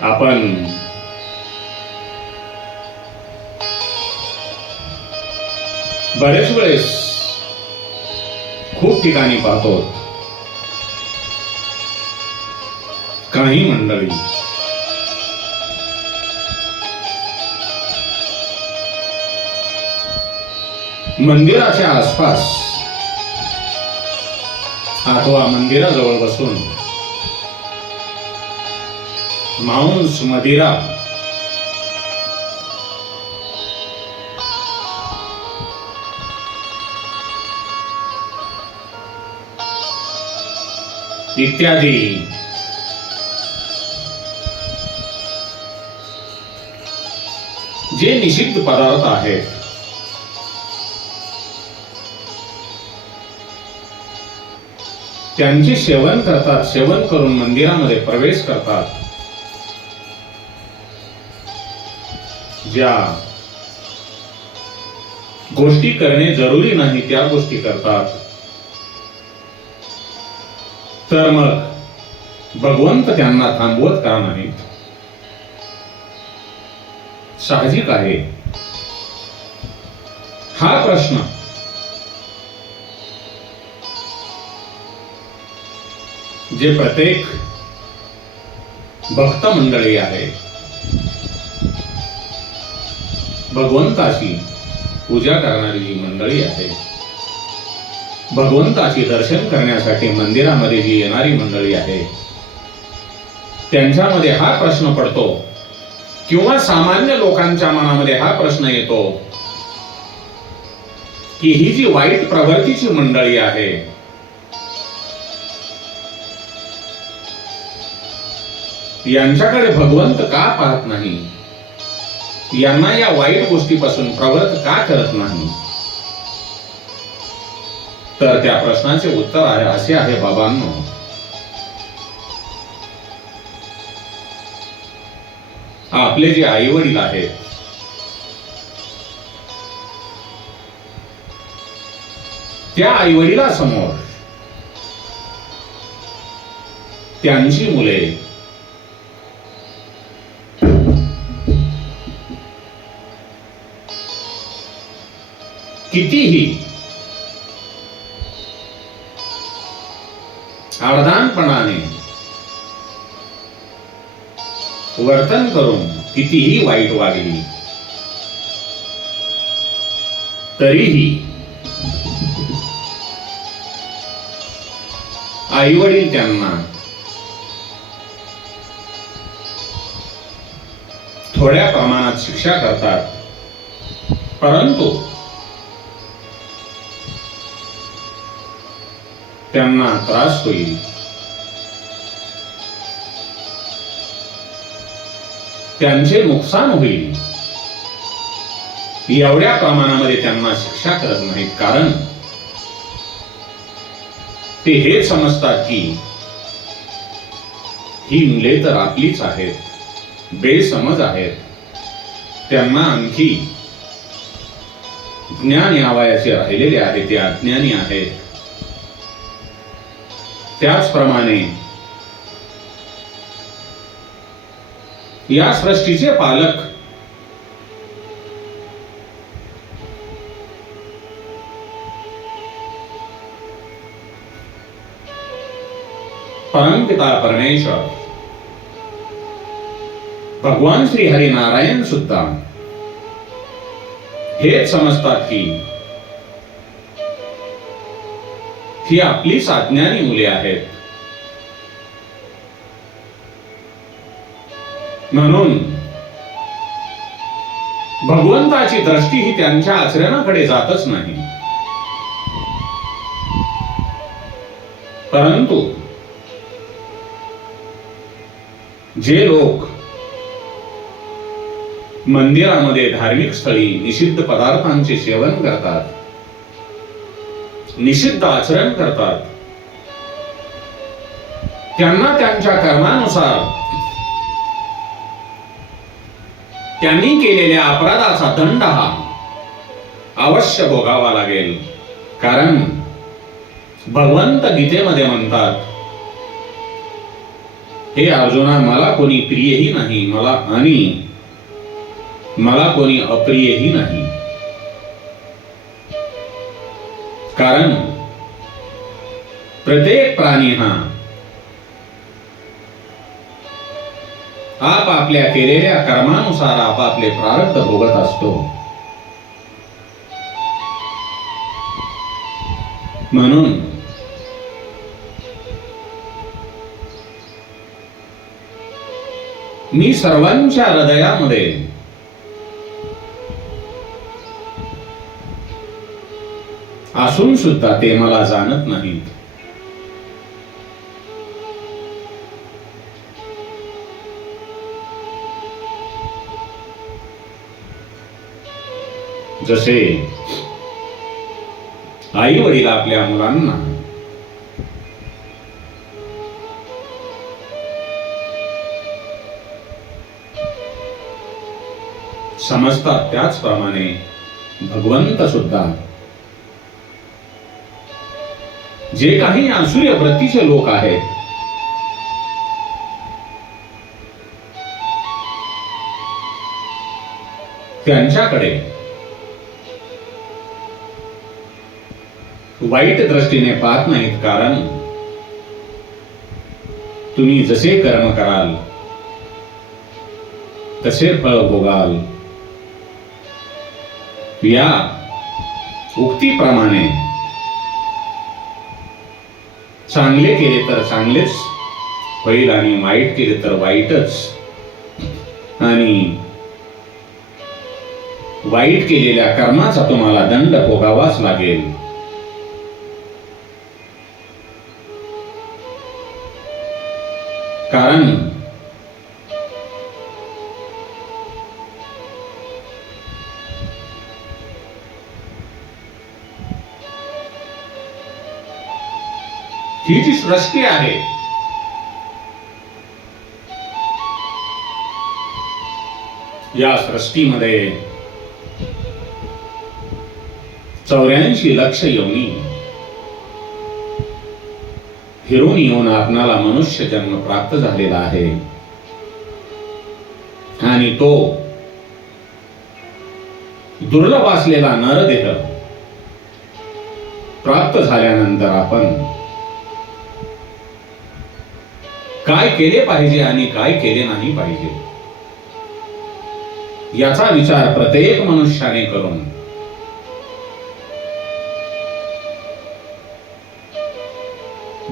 आपण बरेच वेळेस खूप ठिकाणी पाहतो, काही मंडळी मंदिराच्या आसपास अथवा मंदिराजवळ बसून मांस मदिरा इत्यादी जे निषिद्ध पदार्थ आहेत त्यांचे सेवन करतात, सेवन करून मंदिरामध्ये प्रवेश करतात. ज्या गोष्टी करणे जरुरी नाही त्या गोष्टी करतात. तर मग भगवंत त्यांना थांबवत का नाहीत? साहजिक आहे हा प्रश्न जे प्रत्येक भक्त मंडळी आहे, भगवंताची पूजा करणारी जी मंडळी आहे, भगवंताची दर्शन करण्यासाठी मंदिरामध्ये जी येणारी मंडळी आहे, त्यांच्यामध्ये हा प्रश्न पडतो किंवा सामान्य लोकांच्या मनामध्ये हा प्रश्न येतो की ही जी वाईट प्रवृत्तीची मंडळी आहे, यांच्याकडे भगवंत का पाहत नाही? यांना या वाईट गोष्टीपासून प्रवृत्त का करत नाही? तर त्या प्रश्नाचे उत्तर आहे असे आहे, बाबांनो, आपले जे आई वडील आहेत त्या आई वडिलांसमोर त्यांची मुले कितीही अवधानपणाने वर्तन करून कितीही वाईट वागली तरीही आई वडील त्यांना थोड्या प्रमाणात शिक्षा करतात, परंतु त्यांना त्रास होईल, त्यांचे नुकसान होईल एवढ्या प्रमाणामध्ये त्यांना शिक्षा करत नाहीत. कारण ते हेच समजतात की ही मुले तर आपलीच आहेत, बेसमज आहेत, त्यांना आणखी ज्ञान यावयाचे राहिलेले आहे, ते अज्ञानी आहेत. त्याचप्रमाणे या सृष्टीचे पालक परमपिता परमेश्वर भगवान श्री हरी नारायण सुद्धा हेच समजतात की ही आपलीच अज्ञानी मुले आहेत. म्हणून भगवंताची दृष्टी ही त्यांच्या आचरणाकडे जातच नाही. परंतु जे लोक मंदिरामध्ये, धार्मिक स्थळी निषिद्ध पदार्थांचे सेवन करतात, निषिद्ध आचरण करतात, त्यांना त्यांच्या कर्मानुसार त्यांनी केलेल्या अपराधाचा दंड हा अवश्य भोगावा लागेल. कारण भगवंत गीतेमध्ये म्हणतात, हे अर्जुना, मला कोणी प्रियही नाही मला कोणी अप्रियही नाही. कारण प्रत्येक प्राणी हा आपापल्या केलेल्या कर्मानुसार आपापले प्रारब्ध भोगत असतो. म्हणून मी सर्वांच्या हृदयामध्ये असून सुद्धा ते मला जाणत नाहीत. जसे आई वडील आपल्या मुलांना समजतात, त्याचप्रमाणे भगवंत सुद्धा जे काही आसुरी वृत्तीचे लोक आहेत त्यांच्याकडे वाईट दृष्टीने पाहत नाहीत. कारण तुम्ही जसे कर्म कराल तसे फळ भोगाल या उक्तीप्रमाणे चांगले केले तर चांगलेच होईल आणि वाईट केले तर वाईटच. आणि वाईट केलेल्या कर्माचा तुम्हाला दंड भोगावाच लागेल. कारण ही जी सृष्टी आहे या सृष्टीमध्ये 84 लक्ष योनी फिरून येऊन आपणाला मनुष्य जन्म प्राप्त झालेला आहे. आणि तो दुर्लभ असलेला नरदेह प्राप्त झाल्यानंतर आपण काय केले पाहिजे आणि काय केले नाही पाहिजे याचा विचार प्रत्येक मनुष्याने करून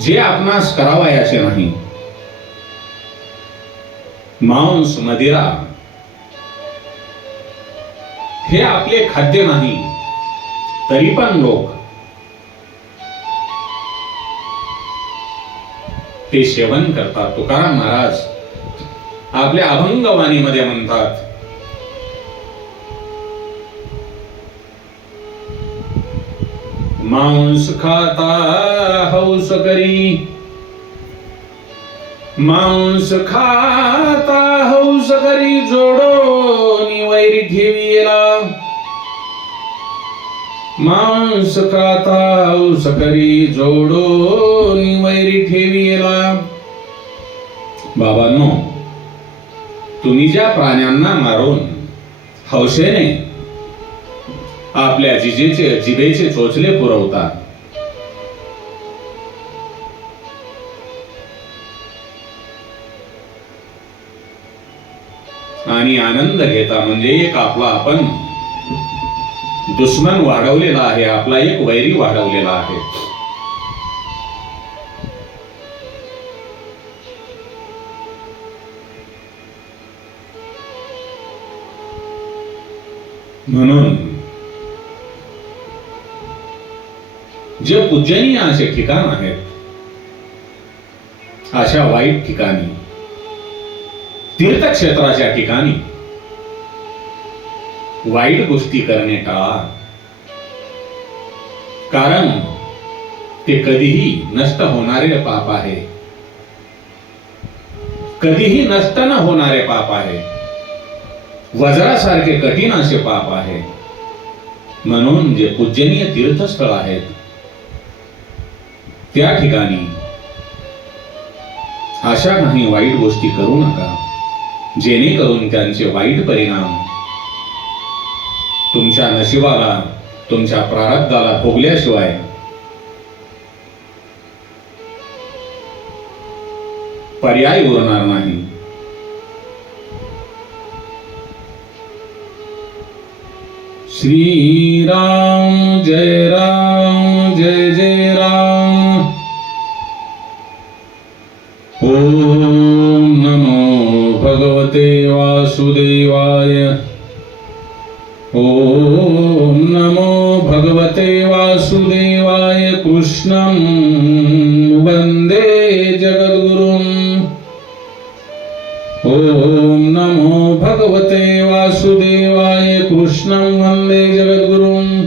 जे आपणास करावयाचे नाही, मांस मदिरा हे आपले खाद्य नाही, तरी पण लोक ते सेवन करतात. तुकाराम महाराज आपल्या अभंगवाणीमध्ये म्हणतात, मांस खाता हौस करी, मांस खाता हौस करी, जोडो वैरी ठेवीला. मांस खाता हौस करी, जोडो वैरी ठेवीला. बाबांनो, तुम्ही ज्या प्राण्यांना मारून हौसेने आपल्या जिभेचे चोचले पुरवता, आणि आनंद घेता, म्हणजे एक आपला आपण दुश्मन वाढवलेला आहे, आपला एक वैरी वाढवलेला आहे. म्हणून जे पूजनीय असे ठिकाण आहेत, अशा वाईट ठिकाणी, तीर्थक्षेत्राच्या ठिकाणी वाईट गोष्टी करणे टाळा. कारण ते कधीही नष्ट होणारे पाप आहे, कधीही नष्ट न होणारे पाप आहे, वज्रासारखे कठीण असे पाप आहे. म्हणून जे पूजनीय तीर्थस्थळ आहेत त्या ठिकाणी अशा काही वाईट गोष्टी करू नका जेणेकरून त्यांचे वाईट परिणाम तुमच्या नशिबाला, तुमच्या प्रारब्धाला भोगल्याशिवाय पर्याय उरणार नाही. श्री राम जय जय राम. ओम नमो भगवते वासुदेवाय. ओम नमो भगवते वासुदेवाय. कृष्णं वंदे जगद्गुरुम्. ओम नमो भगवते वासुदेवाय. कृष्णं वंदे जगद्गुरुम्.